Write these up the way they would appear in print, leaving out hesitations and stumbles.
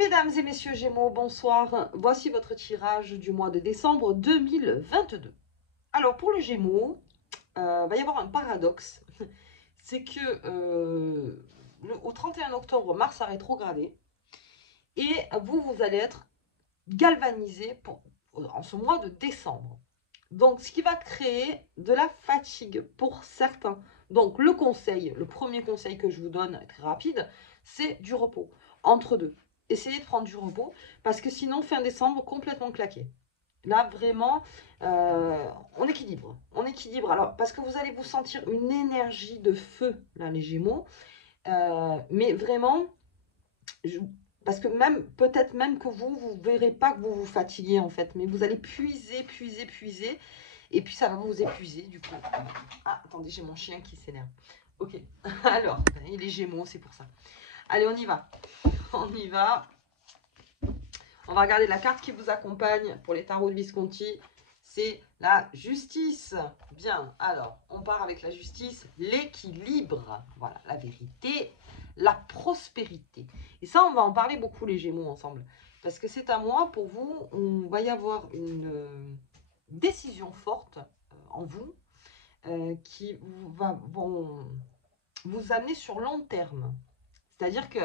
Mesdames et messieurs Gémeaux, bonsoir. Voici votre tirage du mois de décembre 2022. Alors pour le Gémeaux, va y avoir un paradoxe. C'est que au 31 octobre, Mars a rétrogradé. Et vous allez être galvanisé en ce mois de décembre. Donc ce qui va créer de la fatigue pour certains. Donc le premier conseil que je vous donne, très rapide, c'est du repos. Entre deux. Essayez de prendre du repos, parce que sinon, fin décembre, complètement claqué. Là, vraiment, on équilibre. On équilibre. Alors, parce que vous allez vous sentir une énergie de feu, là, les Gémeaux. Mais vraiment, parce que même, peut-être même que vous ne verrez pas que vous vous fatiguez, en fait. Mais vous allez puiser, puiser, puiser. Et puis, ça va vous épuiser, du coup. Ah, attendez, j'ai mon chien qui s'énerve. Ok. Alors, il est Gémeaux, c'est pour ça. Allez, on y va. On y va. On va regarder la carte qui vous accompagne pour les tarots de Visconti. C'est la justice. Bien, alors, on part avec la justice, l'équilibre. Voilà, la vérité, la prospérité. Et ça, on va en parler beaucoup, les Gémeaux, ensemble. Parce que c'est à moi, pour vous, on va y avoir une décision forte en vous qui vont vous amener sur long terme. C'est-à-dire que,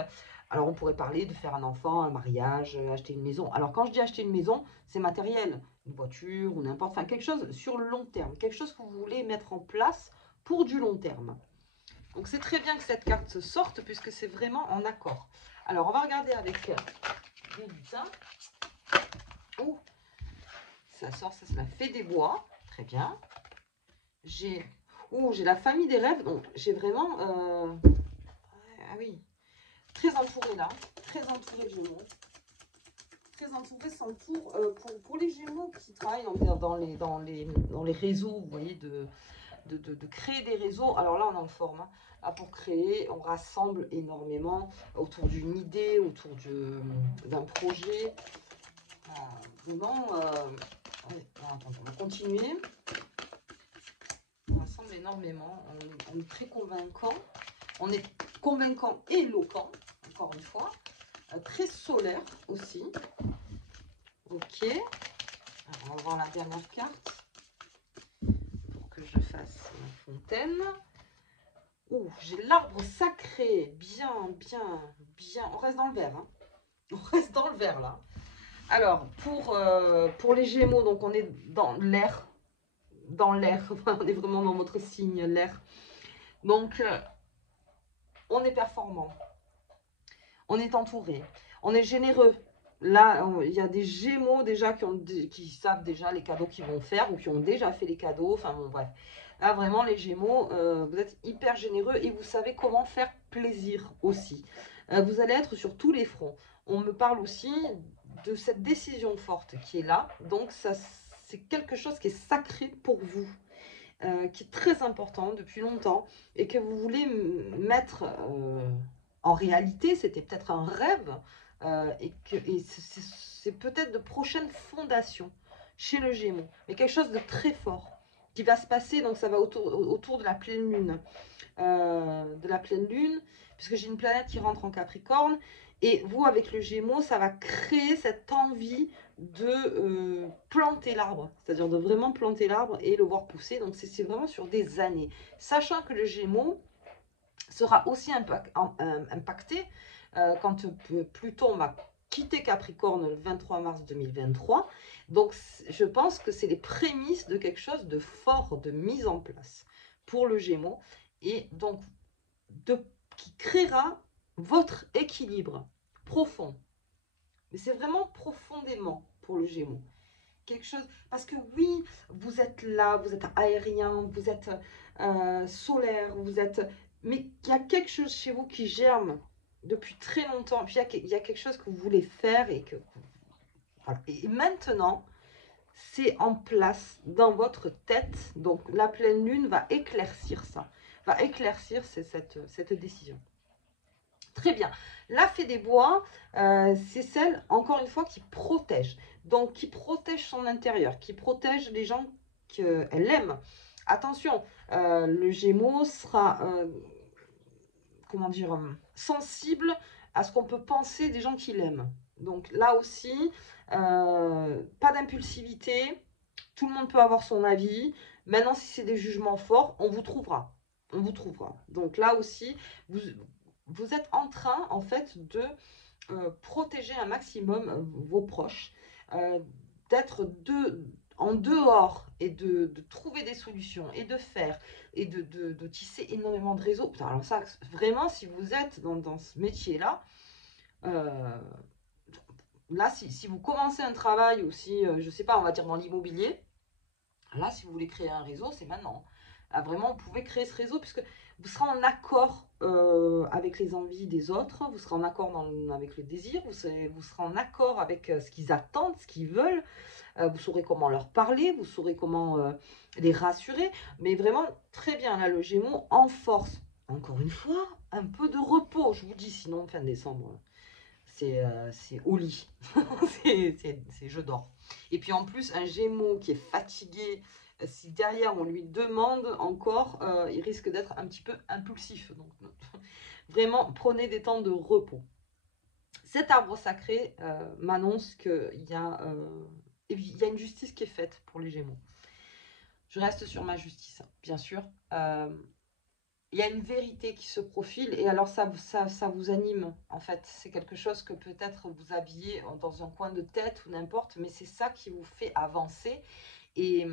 alors on pourrait parler de faire un enfant, un mariage, acheter une maison. Alors quand je dis acheter une maison, c'est matériel, une voiture ou n'importe, enfin quelque chose sur le long terme, quelque chose que vous voulez mettre en place pour du long terme. Donc c'est très bien que cette carte se sorte puisque c'est vraiment en accord. Alors on va regarder avec les lutins. Oh, ça sort, ça c'est la fée des bois, très bien. J'ai la famille des rêves, donc j'ai vraiment... ah oui, très entouré là, très entouré de Gémeaux. Très entouré, s'entoure pour les Gémeaux qui travaillent dans les réseaux, vous voyez, de créer des réseaux. Alors là, on est en forme. Hein. Là, pour créer, on rassemble énormément autour d'une idée, autour d'un projet. Vraiment, on va continuer. On rassemble énormément. On est très convaincant. On est convaincant et éloquent, encore une fois. Très solaire aussi. Ok. Alors, on va voir la dernière carte pour que je fasse la fontaine. Oh, j'ai l'arbre sacré. Bien, bien, bien. On reste dans le vert. Hein. On reste dans le vert là. Alors, pour les Gémeaux, donc on est dans l'air. Dans l'air. On est vraiment dans votre signe, l'air. Donc, on est performant. On est entouré. On est généreux. Là, il y a des Gémeaux déjà qui savent déjà les cadeaux qu'ils vont faire ou qui ont déjà fait les cadeaux. Enfin bon, bref. Là, vraiment, les Gémeaux, vous êtes hyper généreux et vous savez comment faire plaisir aussi. Vous allez être sur tous les fronts. On me parle aussi de cette décision forte qui est là. Donc, c'est quelque chose qui est sacré pour vous. Qui est très important depuis longtemps et que vous voulez mettre en réalité, c'était peut-être un rêve et c'est peut-être de prochaines fondations chez le Gémeaux, mais quelque chose de très fort qui va se passer, donc ça va autour de la pleine lune, puisque j'ai une planète qui rentre en Capricorne, et vous avec le Gémeaux, ça va créer cette envie de planter l'arbre, c'est-à-dire de vraiment planter l'arbre et le voir pousser, donc c'est vraiment sur des années, sachant que le Gémeaux sera aussi impacté quand Pluton va quitter Capricorne le 23 mars 2023. Donc, je pense que c'est les prémices de quelque chose de fort, de mise en place pour le Gémeaux. Et donc, qui créera votre équilibre profond. Mais c'est vraiment profondément pour le Gémeaux. Quelque chose, parce que oui, vous êtes là, vous êtes aérien, vous êtes solaire, vous êtes... Mais il y a quelque chose chez vous qui germe depuis très longtemps. Puis il y a quelque chose que vous voulez faire et que... Voilà. Et maintenant, c'est en place dans votre tête. Donc la pleine lune va éclaircir ça. Va éclaircir cette décision. Très bien. La fée des bois, c'est celle, encore une fois, qui protège. Donc, qui protège son intérieur, qui protège les gens qu'elle aime. Attention, le Gémeaux sera, comment dire, sensible à ce qu'on peut penser des gens qui l'aiment. Donc là aussi, pas d'impulsivité. Tout le monde peut avoir son avis. Maintenant, si c'est des jugements forts, on vous trouvera. On vous trouvera. Donc là aussi, vous êtes en train, en fait, de protéger un maximum vos proches, euh, d'être en dehors et de trouver des solutions et de faire et de tisser énormément de réseaux. Putain, alors ça, vraiment, si vous êtes dans ce métier-là, euh, là, si vous commencez un travail aussi, je sais pas, on va dire dans l'immobilier, là, si vous voulez créer un réseau, c'est maintenant. Là, vraiment, vous pouvez créer ce réseau puisque vous serez en accord avec les envies des autres, vous serez en accord avec le désir, vous serez en accord avec ce qu'ils attendent, ce qu'ils veulent. Vous saurez comment leur parler, vous saurez comment les rassurer. Mais vraiment, très bien, là, le Gémeaux en force. Encore une fois, un peu de repos, je vous dis, sinon, fin décembre, c'est au lit. c'est je dors. Et puis en plus, un Gémeaux qui est fatigué, si derrière on lui demande encore, il risque d'être un petit peu impulsif. Donc vraiment, prenez des temps de repos. Cet arbre sacré m'annonce qu'il y a une justice qui est faite pour les Gémeaux. Je reste sur ma justice, bien sûr. Il y a une vérité qui se profile et alors ça vous anime en fait. C'est quelque chose que peut-être vous habillez dans un coin de tête ou n'importe, mais c'est ça qui vous fait avancer et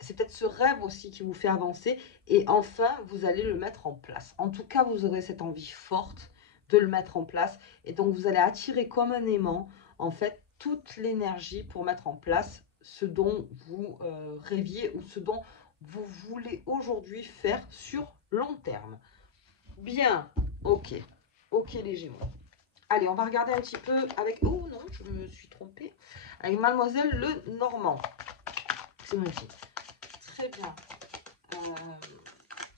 c'est peut-être ce rêve aussi qui vous fait avancer et enfin vous allez le mettre en place. En tout cas, vous aurez cette envie forte de le mettre en place et donc vous allez attirer comme un aimant en fait toute l'énergie pour mettre en place ce dont vous rêviez ou ce dont vous voulez aujourd'hui faire sur long terme. Bien, ok, ok les Gémeaux. Allez, on va regarder un petit peu avec... Oh non, je me suis trompée. Avec Mademoiselle Le Normand. C'est mon petit. Très bien.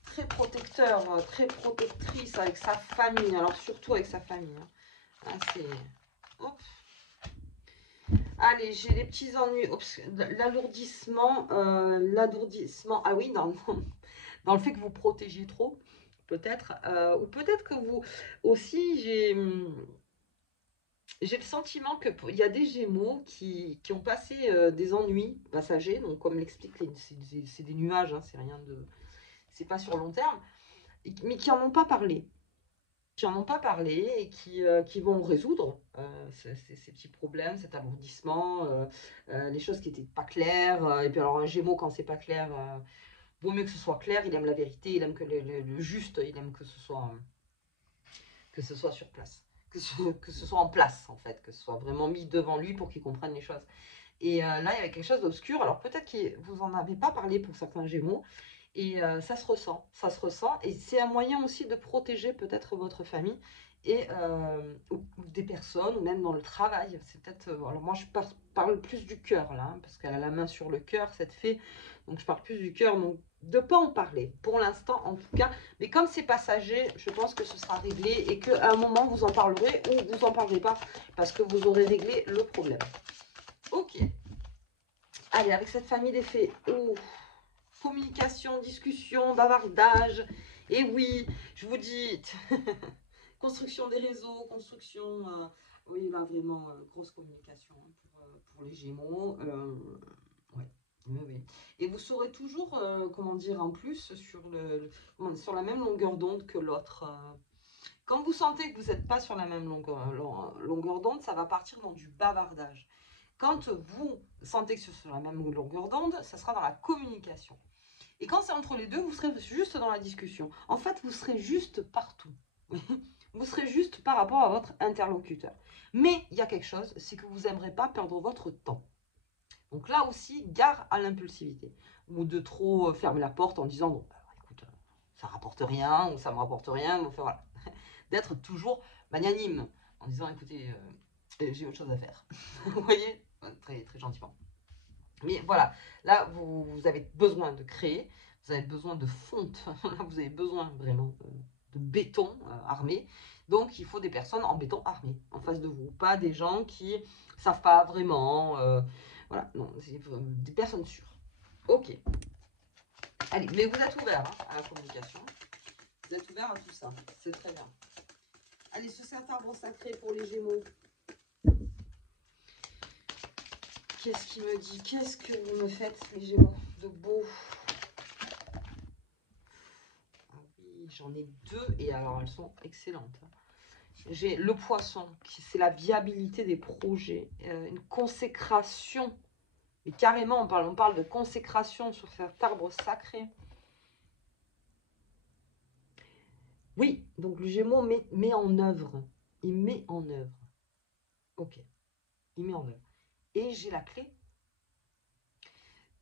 Très protecteur, très protectrice avec sa famille. Alors surtout avec sa famille. Hein. Ah, c'est... Hop. Allez, j'ai les petits ennuis. L'alourdissement. L'alourdissement. Ah oui, dans le fait que vous protégez trop, peut-être. Ou peut-être que vous aussi, j'ai le sentiment qu'il y a des Gémeaux qui ont passé des ennuis passagers. Donc, comme l'explique, c'est des nuages, hein, c'est rien de. C'est pas sur long terme. Mais qui n'en ont pas parlé. Qui en ont pas parlé et qui vont résoudre ces petits problèmes, cet alourdissement, les choses qui n'étaient pas claires. Et puis alors un Gémeaux, quand c'est pas clair, vaut mieux que ce soit clair, il aime la vérité, il aime que le juste, il aime que ce soit sur place. Que ce soit en place, en fait, que ce soit vraiment mis devant lui pour qu'il comprenne les choses. Et là, il y avait quelque chose d'obscur. Alors peut-être que vous n'en avez pas parlé pour certains Gémeaux, et ça se ressent. Et c'est un moyen aussi de protéger peut-être votre famille et ou des personnes, ou même dans le travail. C'est peut-être. Alors moi, je parle plus du cœur là, hein, parce qu'elle a la main sur le cœur, cette fée. Donc je parle plus du cœur, donc de pas en parler pour l'instant en tout cas. Mais comme c'est passager, je pense que ce sera réglé et qu'à un moment vous en parlerez ou vous en parlerez pas parce que vous aurez réglé le problème. Ok. Allez, avec cette famille des fées. Oh. Communication, discussion, bavardage. Et oui, je vous dis, construction des réseaux, construction, oui, là vraiment, grosse communication pour les Gémeaux. Ouais. Oui, oui. Et vous saurez toujours, comment dire, en plus, sur la même longueur d'onde que l'autre. Quand vous sentez que vous n'êtes pas sur la même longueur d'onde, ça va partir dans du bavardage. Quand vous sentez que c'est sur la même longueur d'onde, ça sera dans la communication. Et quand c'est entre les deux, vous serez juste dans la discussion. En fait, vous serez juste partout. Vous serez juste par rapport à votre interlocuteur. Mais il y a quelque chose, c'est que vous n'aimerez pas perdre votre temps. Donc là aussi, gare à l'impulsivité. Ou de trop fermer la porte en disant, bon, bah, écoute, ça rapporte rien, ou ça me rapporte rien. Enfin voilà. D'être toujours magnanime, en disant, écoutez, j'ai autre chose à faire. Vous voyez, très, très gentiment. Mais voilà, là, vous avez besoin de créer, vous avez besoin de fonte, vous avez besoin vraiment de béton armé. Donc, il faut des personnes en béton armé en face de vous, pas des gens qui ne savent pas vraiment. Voilà, non, c'est des personnes sûres. Ok. Allez, mais vous êtes ouvert hein, à la communication. Vous êtes ouvert à tout ça. C'est très bien. Allez, ce cet arbre sacré pour les Gémeaux. qu'est-ce qu'il me dit? Qu'est-ce que vous me faites, les Gémeaux, de beau? Ah oui, j'en ai deux et alors elles sont excellentes. J'ai le Poisson, c'est la viabilité des projets, une consécration. Mais carrément, on parle de consécration sur cet arbre sacré. Oui, donc le Gémeaux met en œuvre. Il met en œuvre. Ok, il met en œuvre. Et j'ai la clé.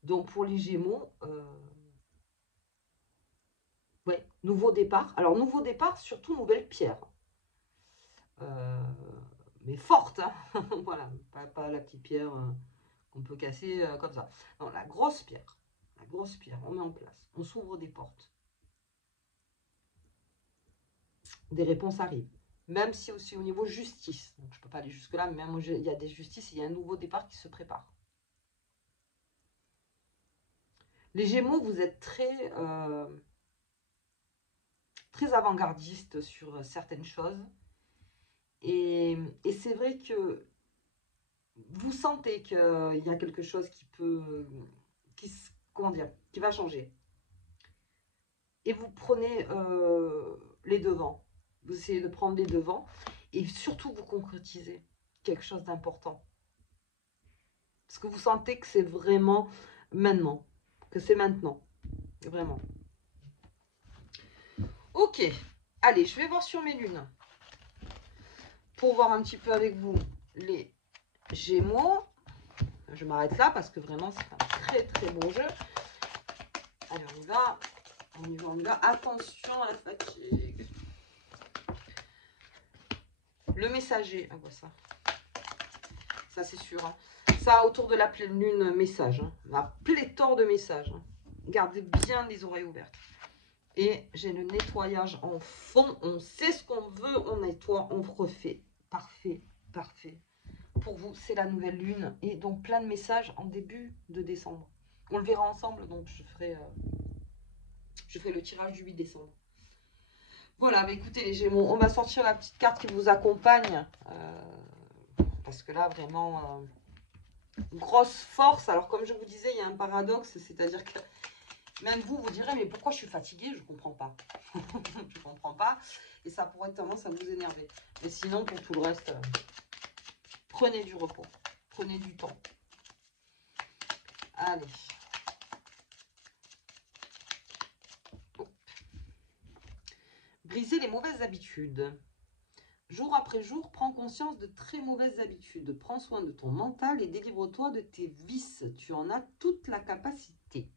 Donc pour les Gémeaux, ouais, nouveau départ. Alors nouveau départ, surtout nouvelle pierre. Mais forte, hein. Voilà, pas la petite pierre qu'on peut casser comme ça. Non, la grosse pierre. La grosse pierre, on met en place. On s'ouvre des portes. Des réponses arrivent. Même si aussi au niveau justice. Donc je ne peux pas aller jusque-là, mais même il y a des justices et il y a un nouveau départ qui se prépare. Les Gémeaux, vous êtes très avant-gardiste sur certaines choses. Et c'est vrai que vous sentez qu'il y a quelque chose qui va changer. Et vous prenez les devants. Vous essayez de prendre les devants et surtout vous concrétisez quelque chose d'important. Parce que vous sentez que c'est vraiment maintenant. Que c'est maintenant. Vraiment. Ok. Allez, je vais voir sur mes lunes. Pour voir un petit peu avec vous les Gémeaux. Je m'arrête là parce que vraiment c'est un très très bon jeu. Allez, on y va. On y va, on y va. Attention à la fatigue. Le messager. Ah, bah ça. Ça, c'est sûr. Hein. Ça, autour de la pleine lune, message. Hein. La pléthore de messages. Hein. Gardez bien les oreilles ouvertes. Et j'ai le nettoyage en fond. On sait ce qu'on veut, on nettoie, on refait. Parfait, parfait. Pour vous, c'est la nouvelle lune. Et donc, plein de messages en début de décembre. On le verra ensemble, donc je ferai le tirage du 8 décembre. Voilà, mais écoutez les Gémeaux, on va sortir la petite carte qui vous accompagne. Parce que là, vraiment, grosse force. Alors, comme je vous disais, il y a un paradoxe. C'est-à-dire que même vous direz, mais pourquoi je suis fatiguée? Je ne comprends pas. Je ne comprends pas. Et ça pourrait tendance à vous énerver. Mais sinon, pour tout le reste, prenez du repos. Prenez du temps. Allez. Briser les mauvaises habitudes. Jour après jour, prends conscience de très mauvaises habitudes. Prends soin de ton mental et délivre-toi de tes vices. Tu en as toute la capacité.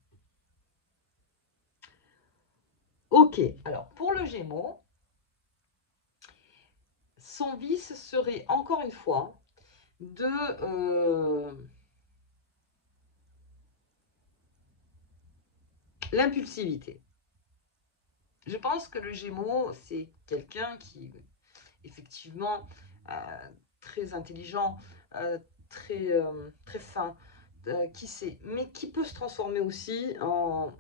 Ok, alors pour le Gémeaux, son vice serait encore une fois de l'impulsivité. Je pense que le Gémeaux, c'est quelqu'un qui, effectivement, très intelligent, très fin, qui sait, mais qui peut se transformer aussi en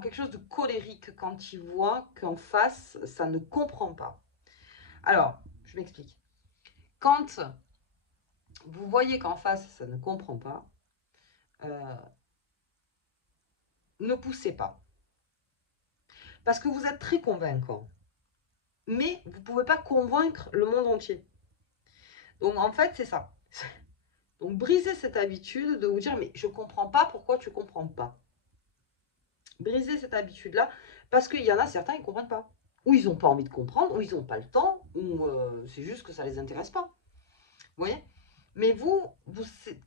quelque chose de colérique quand il voit qu'en face, ça ne comprend pas. Alors, je m'explique. Quand vous voyez qu'en face, ça ne comprend pas, ne poussez pas. Parce que vous êtes très convaincant. Mais vous ne pouvez pas convaincre le monde entier. Donc, en fait, c'est ça. Donc, brisez cette habitude de vous dire, mais je ne comprends pas pourquoi tu ne comprends pas. Brisez cette habitude-là, parce qu'il y en a certains, ils ne comprennent pas. Ou ils n'ont pas envie de comprendre, ou ils n'ont pas le temps, ou c'est juste que ça ne les intéresse pas. Vous voyez? Mais vous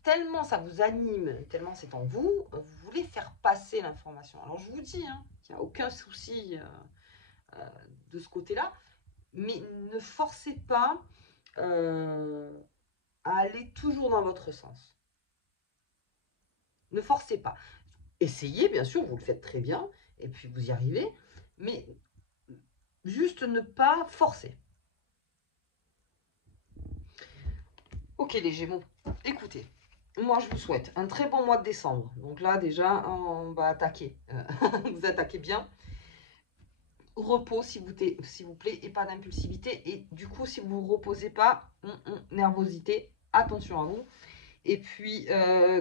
tellement ça vous anime, tellement c'est en vous, vous voulez faire passer l'information. Alors je vous dis, hein, qu'il n'y a aucun souci de ce côté-là, mais ne forcez pas à aller toujours dans votre sens. Ne forcez pas. Essayez, bien sûr, vous le faites très bien, et puis vous y arrivez, mais juste ne pas forcer. Ok les Gémeaux, écoutez, moi je vous souhaite un très bon mois de décembre. Donc là déjà, on va attaquer. Vous attaquez bien. Repos s'il vous plaît et pas d'impulsivité. Et du coup, si vous ne vous reposez pas, nervosité, attention à vous. Et puis,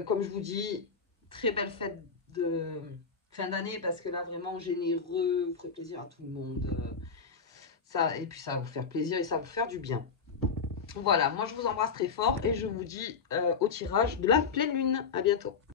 comme je vous dis, très belle fête de fin d'année parce que là, vraiment généreux, vous ferez plaisir à tout le monde. Ça, et puis, ça va vous faire plaisir et ça va vous faire du bien. Voilà, moi je vous embrasse très fort et je vous dis au tirage de la pleine lune. À bientôt.